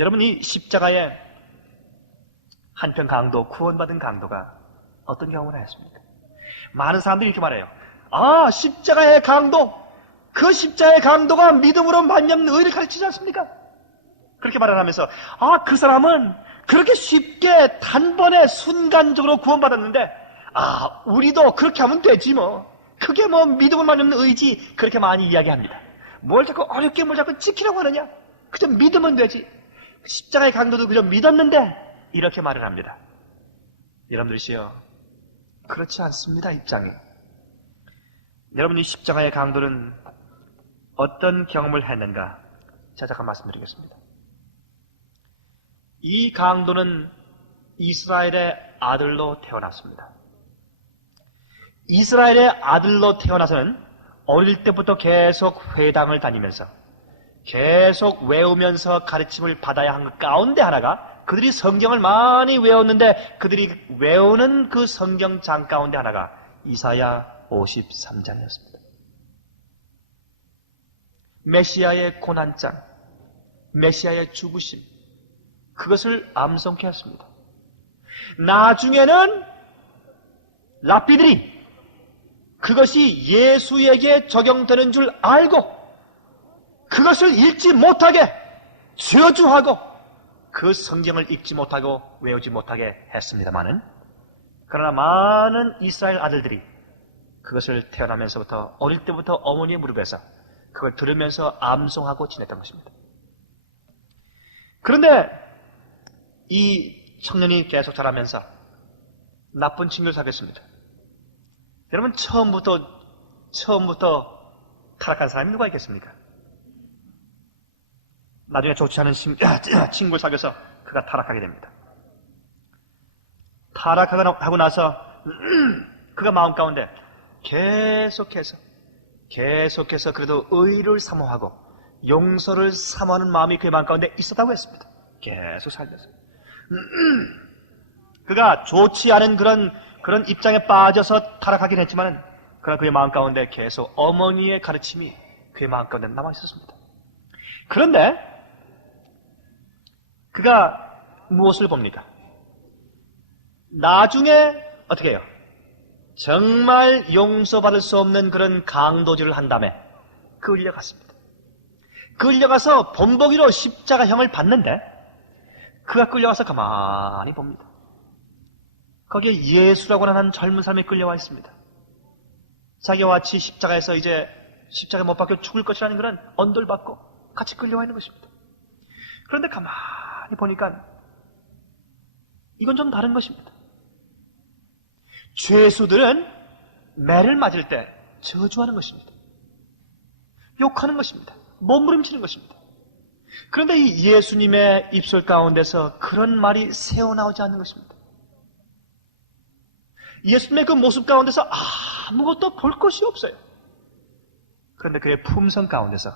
여러분, 이 십자가의 한편 강도, 구원받은 강도가 어떤 경험을 하였습니까? 많은 사람들이 이렇게 말해요. 아, 십자가의 강도, 그 십자가의 강도가 믿음으로 말미암는 의를 가르치지 않습니까? 그렇게 말을 하면서, 아, 그 사람은 그렇게 쉽게 단번에 순간적으로 구원받았는데, 아, 우리도 그렇게 하면 되지 뭐. 그게 뭐 믿음을 말미암는 의지, 그렇게 많이 이야기합니다. 뭘 자꾸 어렵게 뭘 자꾸 지키려고 하느냐? 그저 믿으면 되지. 십자가의 강도도 그저 믿었는데 이렇게 말을 합니다. 여러분들이시여, 그렇지 않습니다. 입장이. 여러분이 십자가의 강도는 어떤 경험을 했는가? 제가 잠깐 말씀드리겠습니다. 이 강도는 이스라엘의 아들로 태어났습니다. 이스라엘의 아들로 태어나서는 어릴 때부터 계속 회당을 다니면서 계속 외우면서 가르침을 받아야 한 것 가운데 하나가, 그들이 성경을 많이 외웠는데 그들이 외우는 그 성경장 가운데 하나가 이사야 53장이었습니다. 메시아의 고난장, 메시아의 죽으심, 그것을 암송케 했습니다. 나중에는 랍비들이 그것이 예수에게 적용되는 줄 알고 그것을 읽지 못하게 저주하고 그 성경을 읽지 못하고 외우지 못하게 했습니다마는, 그러나 많은 이스라엘 아들들이 그것을 태어나면서부터 어릴 때부터 어머니의 무릎에서 그걸 들으면서 암송하고 지냈던 것입니다. 그런데 이 청년이 계속 자라면서 나쁜 친구를 사귀었습니다. 여러분, 처음부터 타락한 사람이 누가 있겠습니까? 나중에 좋지 않은 친구를 사귀어서 그가 타락하게 됩니다. 타락하고 나서 그가 마음 가운데 계속해서 그래도 의를 사모하고 용서를 사모하는 마음이 그의 마음 가운데 있었다고 했습니다. 계속 살면서 그가 좋지 않은 그런 입장에 빠져서 타락하긴 했지만, 그러나 그의 마음 가운데 계속 어머니의 가르침이 그의 마음 가운데 남아 있었습니다. 그런데 그가 무엇을 봅니까? 나중에 어떻게 해요? 정말 용서받을 수 없는 그런 강도질을 한 다음에 끌려갔습니다. 끌려가서 본보기로 십자가형을 받는데, 그가 끌려가서 가만히 봅니다. 거기에 예수라고 하는 한 젊은 사람이 끌려와 있습니다. 자기와 같이 십자가에서 이제 십자가에 못 박혀 죽을 것이라는 그런 언도를 받고 같이 끌려와 있는 것입니다. 그런데 가만히 보니까 이건 좀 다른 것입니다. 죄수들은 매를 맞을 때 저주하는 것입니다. 욕하는 것입니다. 몸부림치는 것입니다. 그런데 이 예수님의 입술 가운데서 그런 말이 새어나오지 않는 것입니다. 예수님의 그 모습 가운데서 아무것도 볼 것이 없어요. 그런데 그의 품성 가운데서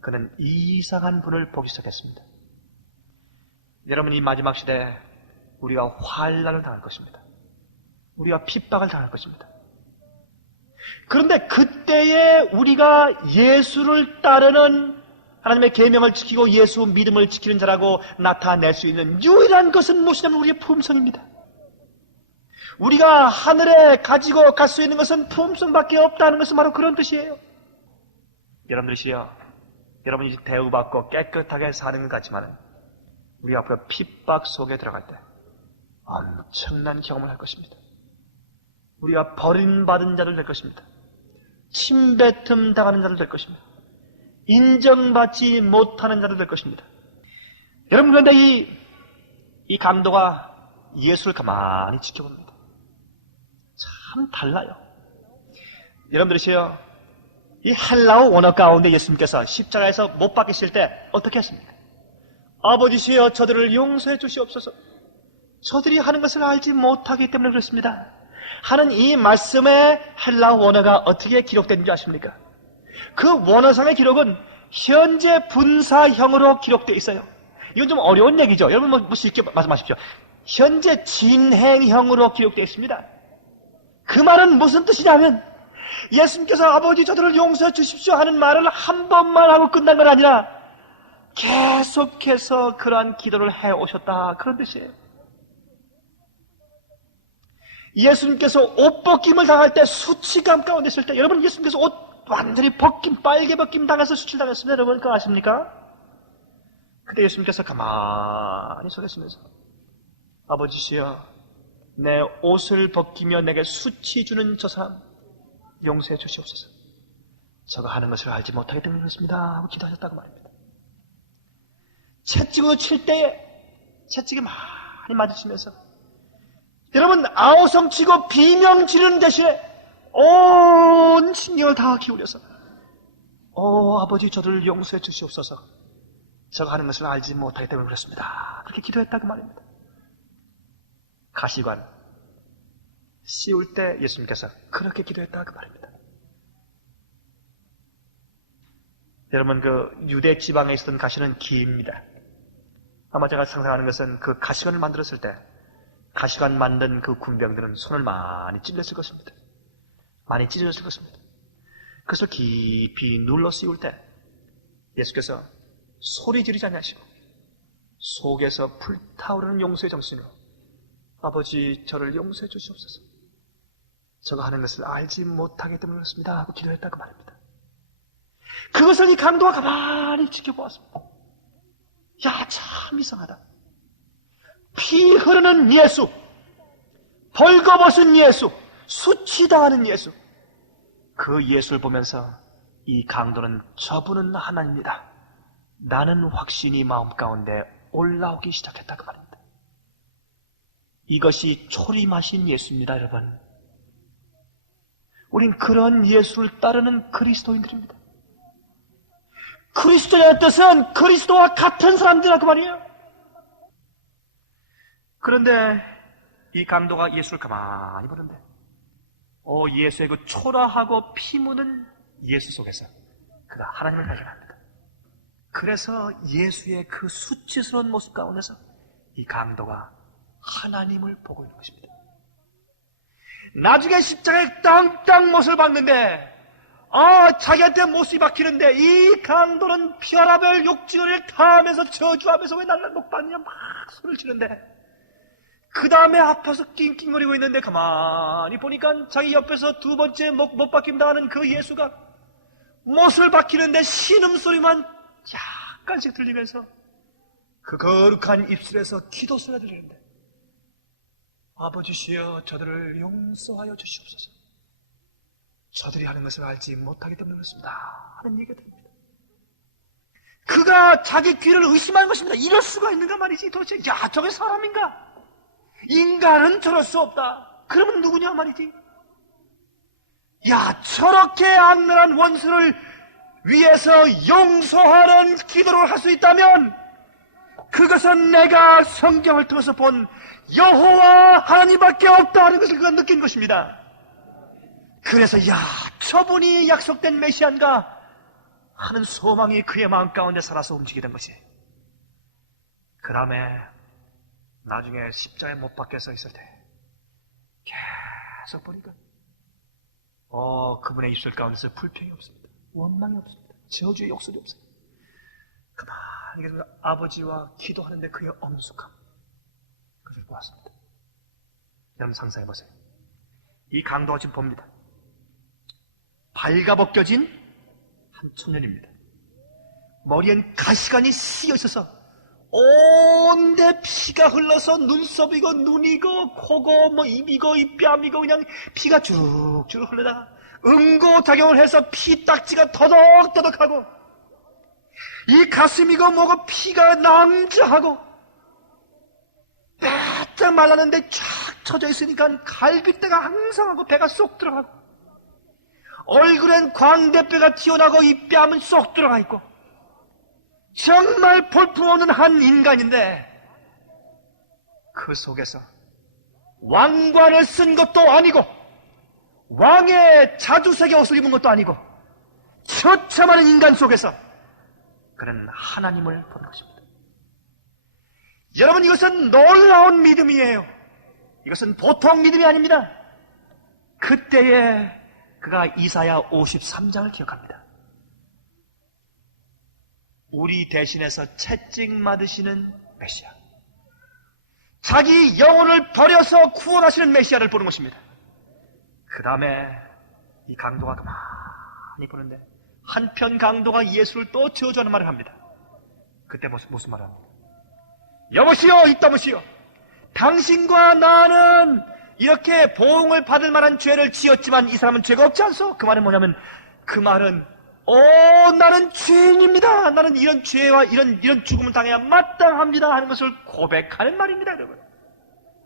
그는 이상한 분을 보기 시작했습니다. 여러분, 이 마지막 시대에 우리가 환난을 당할 것입니다. 우리가 핍박을 당할 것입니다. 그런데 그때에 우리가 예수를 따르는, 하나님의 계명을 지키고 예수 믿음을 지키는 자라고 나타낼 수 있는 유일한 것은 무엇이냐면 우리의 품성입니다. 우리가 하늘에 가지고 갈 수 있는 것은 품성밖에 없다는 것은 바로 그런 뜻이에요. 여러분들이시여, 여러분이 대우받고 깨끗하게 사는 것 같지만 우리 앞으로 핍박 속에 들어갈 때 엄청난 경험을 할 것입니다. 우리가 버림받은 자들 될 것입니다. 침뱉음 당하는 자들 될 것입니다. 인정받지 못하는 자들 될 것입니다. 여러분, 그런데 이 강도가 예수를 가만히 지켜봅니다. 참 달라요. 여러분들이시여, 이 헬라어 원어 가운데 예수님께서 십자가에서 못 박히실 때 어떻게 했습니까? 아버지시여, 저들을 용서해 주시옵소서. 저들이 하는 것을 알지 못하기 때문에 그렇습니다. 하는 이 말씀의 헬라어 원어가 어떻게 기록된지 아십니까? 그 원어상의 기록은 현재 분사형으로 기록되어 있어요. 이건 좀 어려운 얘기죠. 여러분 뭐 쉽게 말씀하십시오. 현재 진행형으로 기록되어 있습니다. 그 말은 무슨 뜻이냐면 예수님께서 아버지 저들을 용서해 주십시오 하는 말을 한 번만 하고 끝난 건 아니라 계속해서 그러한 기도를 해오셨다, 그런 뜻이에요. 예수님께서 옷 벗김을 당할 때, 수치감 가운데 있을 때, 여러분 예수님께서 옷 완전히 벗김, 빨개 벗김 당해서 수치를 당했습니다. 여러분 그거 아십니까? 그때 예수님께서 가만히 서 계시면서, 아버지시여, 내 옷을 벗기며 내게 수치 주는 저 사람 용서해 주시옵소서. 저가 하는 것을 알지 못하게 된 것입니다 하고 기도하셨다고 말입니다. 채찍으로 칠 때에 채찍이 많이 맞으시면서, 여러분 아우성 치고 비명 지르는 대신에 온 신경을 다 기울여서, 아버지 저를 용서해 주시옵소서. 저가 하는 것을 알지 못하기 때문에 그렇습니다. 그렇게 기도했다고 말입니다. 가시관 씌울 때 예수님께서 그렇게 기도했다고 말입니다. 여러분 그 유대 지방에 있었던 가시는 기입니다. 아마 제가 상상하는 것은 그 가시관을 만들었을 때 가시관 만든 그 군병들은 손을 많이 찔렸을 것입니다. 많이 찢어졌을 것입니다. 그것을 깊이 눌러 씌울 때 예수께서 소리 지르지 않으시고 속에서 불타오르는 용서의 정신으로, 아버지 저를 용서해 주시옵소서. 저가 하는 것을 알지 못하기 때문에 그렇습니다 하고 기도했다고 말입니다. 그것을 이 강도가 가만히 지켜보았습니다. 야, 참 이상하다. 피 흐르는 예수, 벌거벗은 예수, 수치당하는 예수, 그 예수를 보면서 이 강도는 저분은 하나님이다, 나는 확신이 마음 가운데 올라오기 시작했다고 말입니다. 이것이 초림하신 예수입니다, 여러분. 우린 그런 예수를 따르는 그리스도인들입니다. 그리스도라는 뜻은 그리스도와 같은 사람들이라고 말이에요. 그런데 이 강도가 예수를 가만히 보는데, 예수의 그 초라하고 피 묻은 예수 속에서 그가 하나님을 발견합니다. 그래서 예수의 그 수치스러운 모습 가운데서 이 강도가 하나님을 보고 있는 것입니다. 나중에 십자가에 땅땅 못을 박는데, 자기한테 못이 박히는데 이 강도는 피와라별 욕지를 타하면서 저주하면서 왜 나를 못 박느냐 막 소리를 치는데, 그 다음에 아파서 낑낑거리고 있는데 가만히 보니까 자기 옆에서 두 번째 못 박힘 당하는 그 예수가 못을 박히는데 신음소리만 약간씩 들리면서 그 거룩한 입술에서 기도 소리가 들리는데, 아버지시여 저들을 용서하여 주시옵소서. 저들이 하는 것을 알지 못하기 때문에 그렇습니다 하는 얘기가 됩니다. 그가 자기 귀를 의심하는 것입니다. 이럴 수가 있는가 말이지. 도대체 저게 사람인가? 인간은 저럴 수 없다. 그러면 누구냐 말이지. 저렇게 악랄한 원수를 위해서 용서하는 기도를 할 수 있다면 그것은 내가 성경을 통해서 본 여호와 하나님밖에 없다는 것을 그가 느낀 것입니다. 그래서 저분이 약속된 메시아인가 하는 소망이 그의 마음 가운데 살아서 움직이게 된 것이, 그 다음에 나중에 십자가에 못 박혀 서 있을 때 계속 보니까 그분의 입술 가운데서 불평이 없습니다. 원망이 없습니다. 저주의 욕설이 없습니다. 가만히 계속 아버지와 기도하는데 그의 엄숙함, 그것을 보았습니다. 여러분 상상해보세요. 이 강도가 지금 봅니다. 발가벗겨진 한 청년입니다. 머리엔 가시관이 씌어 있어서 온데 피가 흘러서 눈썹이고 눈이고 코고 입이고 이 뺨이고 그냥 피가 쭉쭉 흘러다가 응고작용을 해서 피딱지가 터덕터덕하고 이 가슴이고 뭐고 피가 낭자하고 바짝 말랐는데 쫙 쳐져 있으니까 갈비뼈가 항상 하고 배가 쏙 들어가고 얼굴엔 광대뼈가 튀어나오고 이 뺨은 쏙 들어가 있고 정말 볼품없는 한 인간인데, 그 속에서 왕관을 쓴 것도 아니고 왕의 자주색의 옷을 입은 것도 아니고 처참한 인간 속에서 그는 하나님을 보는 것입니다. 여러분 이것은 놀라운 믿음이에요. 이것은 보통 믿음이 아닙니다. 그때에 그가 이사야 53장을 기억합니다. 우리 대신해서 채찍 맞으시는 메시아. 자기 영혼을 버려서 구원하시는 메시아를 보는 것입니다. 그 다음에 이 강도가 가만히 보는데 한편 강도가 예수를 또 저주하는 말을 합니다. 그때 무슨 말을 합니다. 여보시오, 이따보시오. 당신과 나는 이렇게 보응을 받을 만한 죄를 지었지만 이 사람은 죄가 없지 않소? 그 말은 뭐냐면, 그 말은 나는 죄인입니다. 나는 이런 죄와 이런 죽음을 당해야 마땅합니다 하는 것을 고백하는 말입니다, 여러분.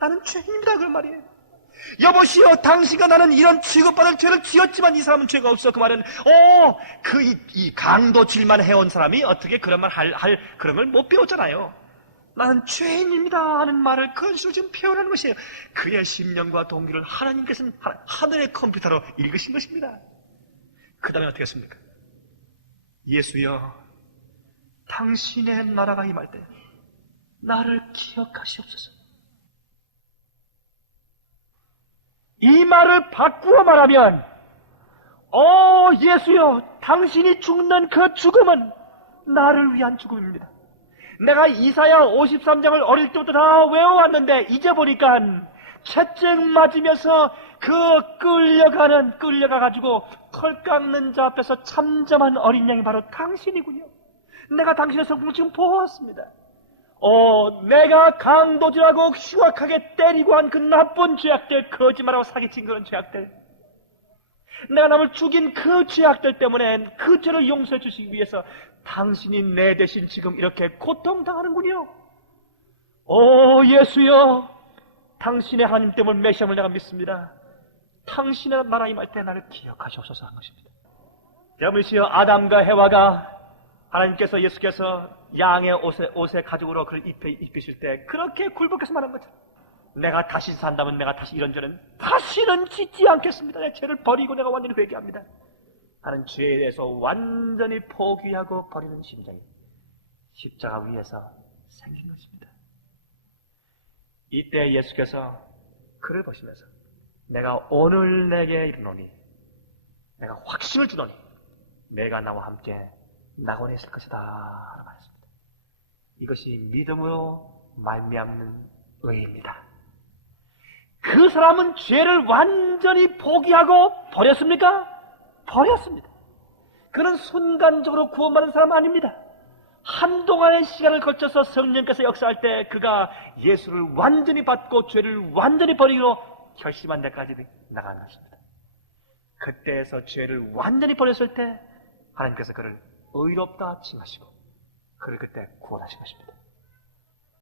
나는 죄인입니다, 그 말이에요. 여보시오, 당신과 나는 이런 취급받을 죄를 지었지만 이 사람은 죄가 없어. 그 말은 이 강도질만 해온 사람이 어떻게 그런 말 그런 걸 못 배웠잖아요. 나는 죄인입니다 하는 말을 그런 식으로 지금 표현하는 것이에요. 그의 심령과 동기를 하나님께서는 하늘의 컴퓨터로 읽으신 것입니다. 그 다음에 어떻게 했습니까? 예수여, 당신의 나라가 임할 때 나를 기억하시옵소서. 이 말을 바꾸어 말하면, 예수여, 당신이 죽는 그 죽음은 나를 위한 죽음입니다. 내가 이사야 53장을 어릴 때부터 다 외워왔는데 이제 보니까 채찍 맞으면서 끌려가가지고 털 깎는 자 앞에서 참잠한 어린 양이 바로 당신이군요. 내가 당신의 성품을 지금 보았습니다. 내가 강도질하고 흉악하게 때리고 한 그 나쁜 죄악들, 거짓말하고 사기친 그런 죄악들, 내가 남을 죽인 그 죄악들 때문에 그 죄를 용서해 주시기 위해서 당신이 내 대신 지금 이렇게 고통당하는군요. 예수여, 당신의 하나님 때문에 메시아를 내가 믿습니다. 당신의 나라 임할 때 나를 기억하시옵소서 한 것입니다. 여러분이시여, 아담과 해와가 하나님께서 예수께서 양의 옷에 가죽으로 그를 입히실 때 그렇게 굴복해서 말한 거죠. 내가 다시 산다면 내가 다시 이런 죄는 다시는 짓지 않겠습니다. 내 죄를 버리고 내가 완전히 회개합니다 하는 죄에 대해서 완전히 포기하고 버리는 심정이 십자가 위에서 생긴 것입니다. 이때 예수께서 그를 보시면서 내가 오늘 내게 이르노니, 내가 확신을 주노니 내가 나와 함께 낙원에 있을 것이다 라고 말했습니다. 이것이 믿음으로 말미암는 의입니다. 그 사람은 죄를 완전히 포기하고 버렸습니까? 버렸습니다. 그는 순간적으로 구원받은 사람 아닙니다. 한동안의 시간을 거쳐서 성령께서 역사할 때 그가 예수를 완전히 받고 죄를 완전히 버리기로 결심한 데까지 나가는 것입니다. 그때에서 죄를 완전히 버렸을 때 하나님께서 그를 의롭다 칭하시고 그를 그때 구원하신 것입니다.